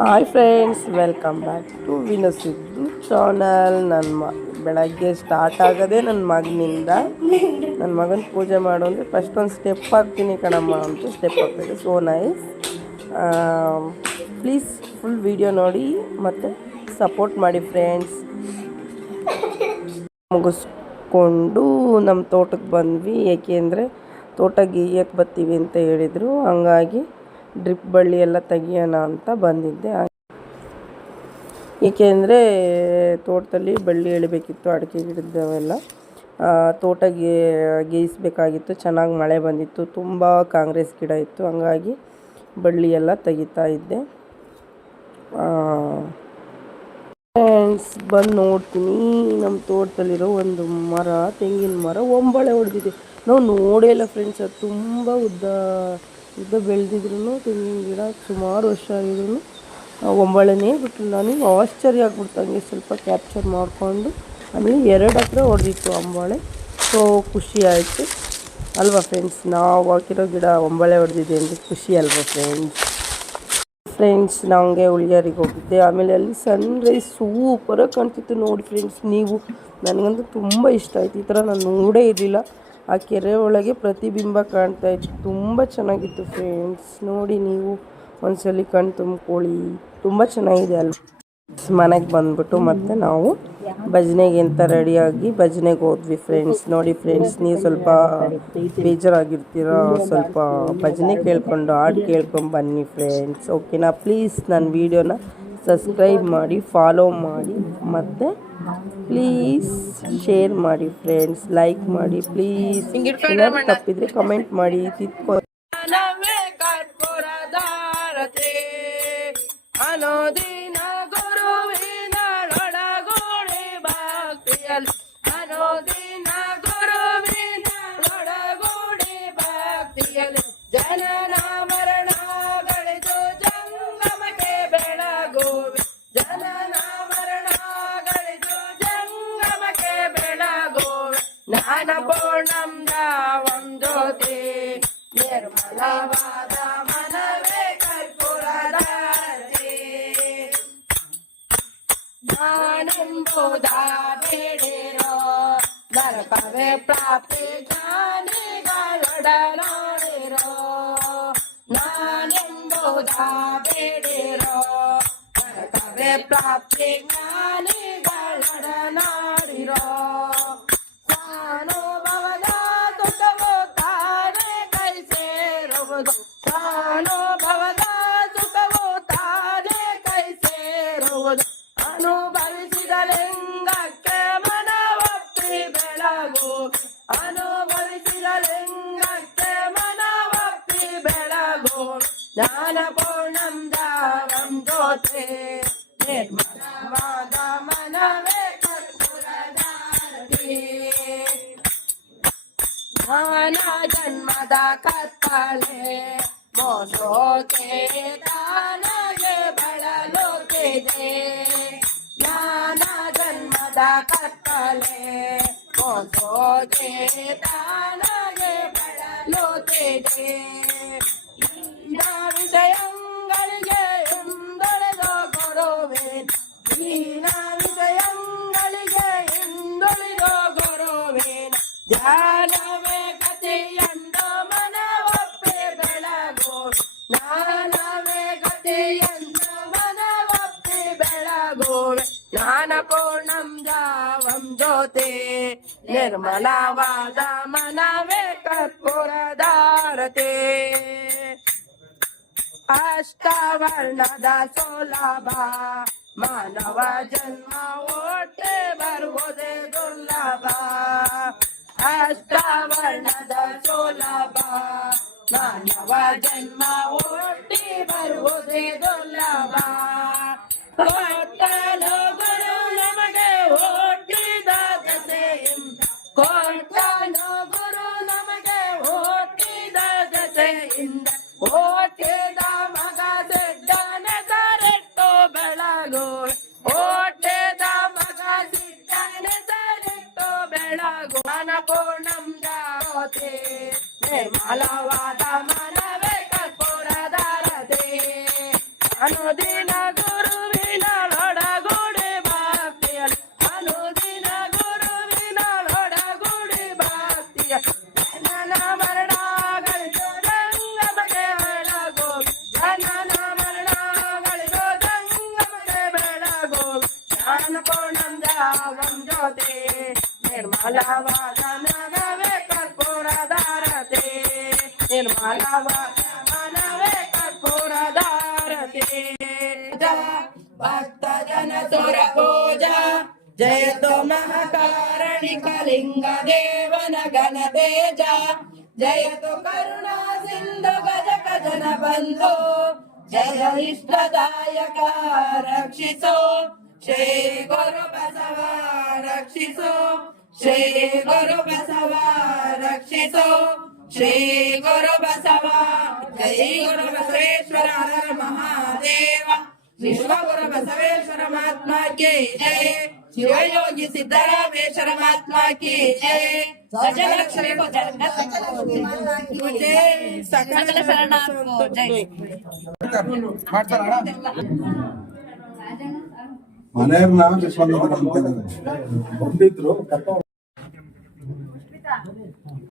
Hi friends welcome back to ವಿನಸಿದ್ದು channel ನನ್ನ ಮ ಬೆಳಗ್ಗೆ ಸ್ಟಾರ್ಟ್ ಆಗೋದೇ ನನ್ನ ಮಗನಿಂದ ನನ್ನ ಮಗನ ಪೂಜೆ ಮಾಡು ಅಂದರೆ ಫಸ್ಟ್ ಒಂದು ಸ್ಟೆಪ್ ಹಾಕ್ತೀನಿ ಕಣಮ್ಮ ಅಂತ ಸ್ಟೆಪ್ ಹಾಕ್ತೀನಿ so nice please full video ನೋಡಿ ಮತ್ತು ಸಪೋರ್ಟ್ ಮಾಡಿ ಫ್ರೆಂಡ್ಸ್ ಮುಗಿಸ್ಕೊಂಡು ನಮ್ಮ ತೋಟಕ್ಕೆ ಬಂದ್ವಿ. ಏಕೆಂದರೆ ತೋಟ ಗೀಯಕ್ಕೆ ಬರ್ತೀವಿ ಅಂತ ಹೇಳಿದರು. ಹಂಗಾಗಿ ಡ್ರಿಪ್ ಬಳ್ಳಿ ಎಲ್ಲ ತೆಗಿಯೋಣ ಅಂತ ಬಂದಿದ್ದೆ. ಏಕೆಂದರೆ ತೋಟದಲ್ಲಿ ಬಳ್ಳಿ ಎಳಿಬೇಕಿತ್ತು, ಅಡಿಕೆ ಗಿಡದವೆಲ್ಲ. ತೋಟ ಗೇ, ಗೇಯಿಸ್ಬೇಕಾಗಿತ್ತು, ಚೆನ್ನಾಗಿ ಮಳೆ ಬಂದಿತ್ತು, ತುಂಬ ಕಾಂಗ್ರೆಸ್ ಗಿಡ ಇತ್ತು, ಹಂಗಾಗಿ ಬಳ್ಳಿ ಎಲ್ಲ ತೆಗಿತಾ ಇದ್ದೆ. ಫ್ರೆಂಡ್ಸ್ ಬಂದು ನೋಡ್ತೀನಿ ನಮ್ಮ ತೋಟದಲ್ಲಿರೋ ಒಂದು ಮರ, ತೆಂಗಿನ ಮರ, ಒಂಬಳೆ ಹೊಡೆದಿದೆ. ನಾವು ನೋಡೇ ಇಲ್ಲ ಫ್ರೆಂಡ್ಸ್ ಅದು ತುಂಬ ಉದ್ದ ಉದ್ದ ಬೆಳೆದಿದ್ರು ತೆಂಗಿನ ಗಿಡ ಸುಮಾರು ವರ್ಷ ಆಗಿದ್ರು ಒಂಬಳೆನೇ ಬಿಟ್ಟು ನಾನು ಆಶ್ಚರ್ಯ ಆಗಿಬಿಡ್ತಂಗೆ ಸ್ವಲ್ಪ ಕ್ಯಾಪ್ಚರ್ ಮಾಡಿಕೊಂಡು ಆಮೇಲೆ ಎರಡು ಹತ್ರ ಹೊಡೆದಿತ್ತು ಅಂಬಾಳೆ. ಸೊ ಖುಷಿ ಆಯಿತು. ಅಲ್ವಾ ಫ್ರೆಂಡ್ಸ್ ನಾವು ಹಾಕಿರೋ ಗಿಡ ಒಂಬಳೆ ಹೊಡೆದಿದೆ ಅಂದರೆ ಖುಷಿ ಅಲ್ವಾ ಫ್ರೆಂಡ್ಸ್ ಫ್ರೆಂಡ್ಸ್ ನನಗೆ ಉಳಿಯಾರಿಗೆ ಹೋಗಿದ್ದೆ. ಆಮೇಲೆ ಅಲ್ಲಿ ಸನ್ರೈಸ್ ಸೂಪರಾಗಿ ಕಾಣ್ತಿತ್ತು ನೋಡಿ ಫ್ರೆಂಡ್ಸ್ ನೀವು, ನನಗಂತೂ ತುಂಬ ಇಷ್ಟ ಆಯಿತು. ಈ ಥರ ನಾನು ನೋಡೇ ಇರಲಿಲ್ಲ. ಆ ಕೆರೆ ಒಳಗೆ ಪ್ರತಿಬಿಂಬ ಕಾಣ್ತಾ ಇತ್ತು. ತುಂಬ ಚೆನ್ನಾಗಿತ್ತು ಫ್ರೆಂಡ್ಸ್ ನೋಡಿ ನೀವು ಒಂದ್ಸಲಿ ಕಣ್ ತುಂಬ್ಕೊಳ್ಳಿ. ತುಂಬ ಚೆನ್ನಾಗಿದೆ ಅಲ್ವ? ಮನೆಗೆ ಬಂದ್ಬಿಟ್ಟು ಮತ್ತೆ ನಾವು ಭಜನೆಗೆ ಅಂತ ರೆಡಿಯಾಗಿ ಭಜನೆಗೆ ಹೋದ್ವಿ ಫ್ರೆಂಡ್ಸ್ ನೋಡಿ ಫ್ರೆಂಡ್ಸ್ ನೀವು ಸ್ವಲ್ಪ ಬೇಜಾರಾಗಿರ್ತೀರ? ಸ್ವಲ್ಪ ಭಜನೆ ಕೇಳ್ಕೊಂಡು, ಹಾಡು ಕೇಳ್ಕೊಂಡು ಬನ್ನಿ ಫ್ರೆಂಡ್ಸ್ ಓಕೆನಾ ಪ್ಲೀಸ್ ನನ್ನ ವೀಡಿಯೋನ ಸಬ್ಸ್ಕ್ರೈಬ್ ಮಾಡಿ ಫಾಲೋ ಮಾಡಿ ಮತ್ತು ಪ್ಲೀಸ್ ಶೇರ್ ಮಾಡಿ ಫ್ರೆಂಡ್ಸ್ ಲೈಕ್ ಮಾಡಿ ಪ್ಲೀಸ್ ಏನಾದ್ರು ತಪ್ಪಿದ್ರೆ ಕಮೆಂಟ್ ಮಾಡಿ ತಿತ್ಕೊ ಅನೋದಿನ ಒಂದೋತಿ ನಿರ್ಮಲವಾದ ಮನವೇ ಕರ್ಪೂರದಾರತಿ ನಾನೆಂಬುದ ಬೇಡಿರೋ ನರಕವೇ ಪ್ರಾಪ್ತಿ ಜ್ಞಾನಿಗಳೊಡನೋಡಿರೋ ನಾನೆಂಬುದ ಬೇಡಿರೋ ನರಕವೇ ಪ್ರಾಪ್ತಿ ಜ್ಞಾನಿಗಳೊಡನಾಡಿರೋ ಜ್ಞಾನ ಪೂರ್ಣಂದ ಜ್ಯೋತಿ ನಿರ್ಮಲವಾದ ಮನವೇ ಕರ್ಪೂರದಾರತಿ ಜ್ಞಾನ ಜನ್ಮದ ಕತ್ತಲೆ ಮೋಸೋಕೆ ತಾನಗೆ ಬಳಲುತ್ತಿದೆ ಜ್ಞಾನ ಜನ್ಮದ ಕತ್ತಲೆ ಮೋಸೋಕೆ ತಾನಗೆ ಬಳಲುತ್ತಿದೆ ಧ್ಯಾನವೇ ಗತಿಯಂದ ಮನವಪ್ಪೆ ಬೆಳಗು ಜ್ಞಾನವೇ ಗತಿಯಂದ ಮನವಪ್ಪೆ ಬೆಳಗುವೆ ಜ್ಞಾನ ಪೂರ್ಣಂ ಜಾವಂ ಜ್ಯೋತಿ ನಿರ್ಮಲವಾದ ಮನವೇ ಕರ್ಪೂರದಾರತೆ ಅಷ್ಟವರ್ಣದ ಸುಲಭ ಮಾನವ ಜನ್ಮ ಓಟೆ ಬರುವುದೇ ದುರ್ಲಭ ಅಷ್ಟವರ್ಣದ ಸುಲಭ ಮಾನವ ಜನ್ಮ ಓಟಿ ಬರುವುದೇ ದುರ್ಲಭ ಕೊಟ್ಟನು ನಿರ್ಮಲವಾದ ಮನವೇ ಕರ್ಪೂರದಾರತೆ ಅನುದಿ ಅನುದಿನ ಗುರುವಿನೊಳಗೂಡಿ ಭಕ್ತಿಯ ಅನುದಿನ ಗುರುವಿನೊಳಗೂಡಿ ಭಕ್ತಿಯ ನನ್ನ ಮರಣಗಳಿದು ಜಂಗಮಗೆ ಬೆಳಗು ನನ್ನ ಮರಣಗಳಿದು ಜಂಗಮಗೆ ಬೆಳಗು ಜ್ಞಾನಪೂರ್ಣಂ ಜಾವಂ ಜ್ಯೋತಿ ನಿರ್ಮಲವಾದ ನಿರ್ಮಲವಾದ ಮನವೇ ಕರ್ಪೂರಧಾರತೆ ಭಕ್ತ ಜನ ಸುರ ಪೂಜಾ ಜಯತೋ ಮಹಾಕಾರಣಿ ಕಲಿಂಗ ದೇವನ ಘನ ತೇಜ ಜಯತು ಕರುಣಾ ಸಿಂಧು ಗಜ ಗಜನ ಬಂಧು ಜಯ ಇಷ್ಟದಾಯಕ ರಕ್ಷಿಸೋ ಶ್ರೀ ಗುರು ಬಸವ ರಕ್ಷಿಸೋ ಶ್ರೀ ಗುರು ಬಸವ ರಕ್ಷಿಸೋ ಶ್ರೀ ಗುರು ಬಸವ ಜೈ ಗುರು ಬಸವೇಶ್ವರ ಹರ ಹರ ಮಹಾದೇವ ವಿಶ್ವ ಗುರು ಬಸವೇಶ್ವರ ಮಹಾತ್ಮ ಕಿ ಜೈ ಶಿವಯೋಗಿ ಸಿದ್ದರಾಮೇಶ್ವರ ಮಹಾತ್ಮ ಕಿ ಜೈ ಸಜಲಕ್ಷ್ಮಿ ಜೈ ಸಕಲ ಶರಣಾರ್ಥಿ ಜೈ ಮಾಡ್ತಾರ ಮನೆಯವ್ರನ್ನ ವಿಶ್ವನಾಥ ಅಂತ ಬಂದಿದ್ರು ಕರ್ಕೊಂಡು